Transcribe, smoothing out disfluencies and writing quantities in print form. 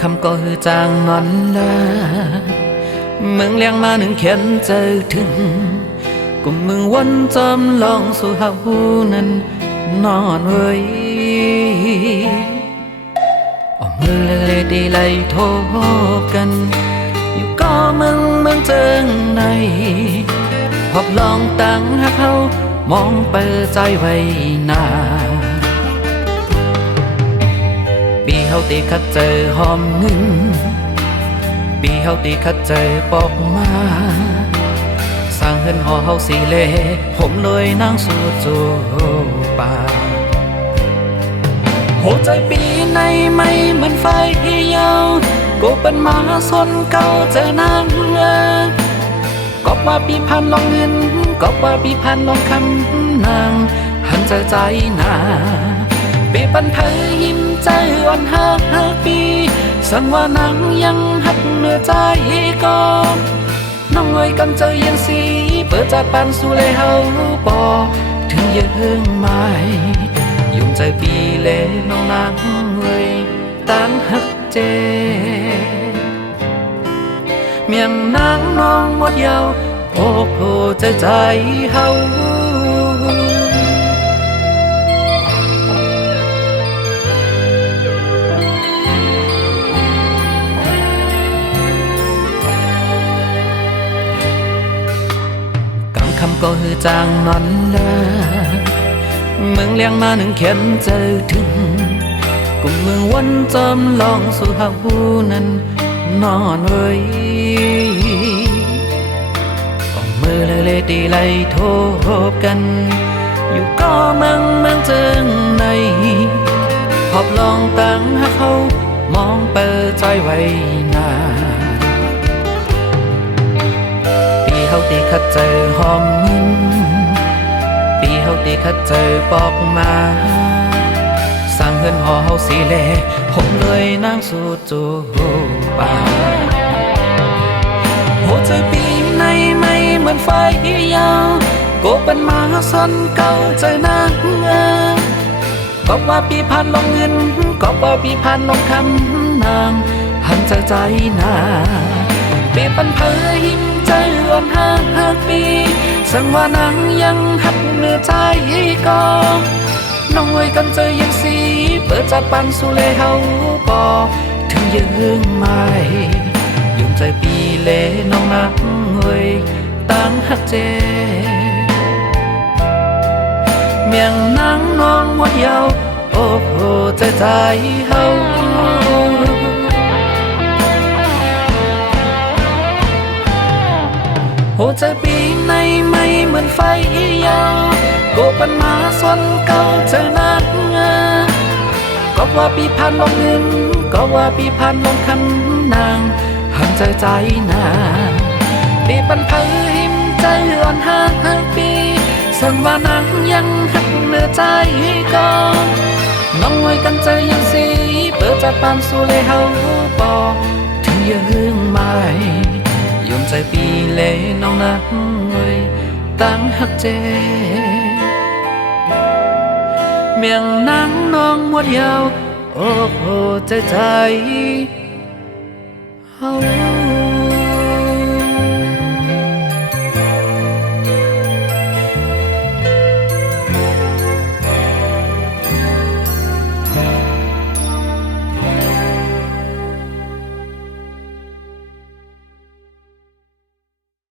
คำก็ฮือจางมันละเมืองเลี้ยงมาหนึ่งเขียนใจถึงกุมมือวันจำลองสู่หาหูนั้นนอนเว้ยเอามือเล่ดีไล่โทบกันอยู่ก็เมืองเจิงในพบลองตั้งหักเขามองเปิดใจไว้นาปีเฮาตีคัดเจอหอมเงินปีเฮาตีคัดเจอปอกมาสร้างเฮือนหอเฮาสีเล่ผมเลยนั่งสู่จูป่าหัวใจปีในไม่เหมือนไฟยาวกูเป็นมาสนเก่าเจอนางก็ว่าปีพันลองเงินก็ว่าปีพันลองคำนางหันใจนาปีปันเผยยิ้มใจอ่อนหักปีสั่งว่านางยังหักเนื้อใจก็น้องเอ้ยกำเจอยังสีเปิดจากปันสู่เลยเฮาปอถึงยังไม่ยุ่งใจปีเล่น้องนางเอ้ยตั้งหักเจเมียงนางน้องหมดยาวโอ้โหใจเฮากำคำก็ฮือจางนอนละเมืองเลี้ยงมาหนึ่งเขียนใจถึงกุมเมืองวันจำลองสู่หาหูนั้นนอนเว้ยออกมือเล่ดีไล่โทบกันอยู่ก็เมืองเจิงในพบลองตั้งหักเขามองเปิดใจไว้นาปีเฮาตีคัดเจอหอมเงินปีเฮาตีคัดเจอปอกมาสร้างเฮือนหอเฮาสีเล่ผมเลยนั่งสู่จูป่าหัวใจปีในไม่เหมือนไฟยาวก็เป็นมาสนเก่าใจนางก็ว่าปีพันลงเงินก็ว่าปีพันลงคำนางหันใจนาปีปันเผยยิ้มใจอ่อนหักปีสั่งว่านางยังหักเนื้อใจก็น้องเอ้ยกันเจอยังสีเปิดจากปันสู่เลยเฮาปอถึงยังไม่ยุ่งใจปีเล่น้องนางเอ้ยตั้งหักเจเมียงนางน้องหมดยาวโอ้โหใจเฮาหัวใจปีในไม่เหมือนไฟยาวก็เป็นมาสนเก่าเจอนางก็ว่าปีพันลงเงินก็ว่าปีพันลงคำนางหันใจนาปีปันเผยยิ้มใจอ่อนหักปีสั่งว่านางยังหักเนื้อใจก็น้องไว้กันใจยังสีเปิดจากปันสู่เลยเฮาปอถึงยังไม่ยุ่งใจปีเล่น้องนางเอ้ยตั้งหักเจเมียงนางน้องหมดยาวโอ้โหใจเฮา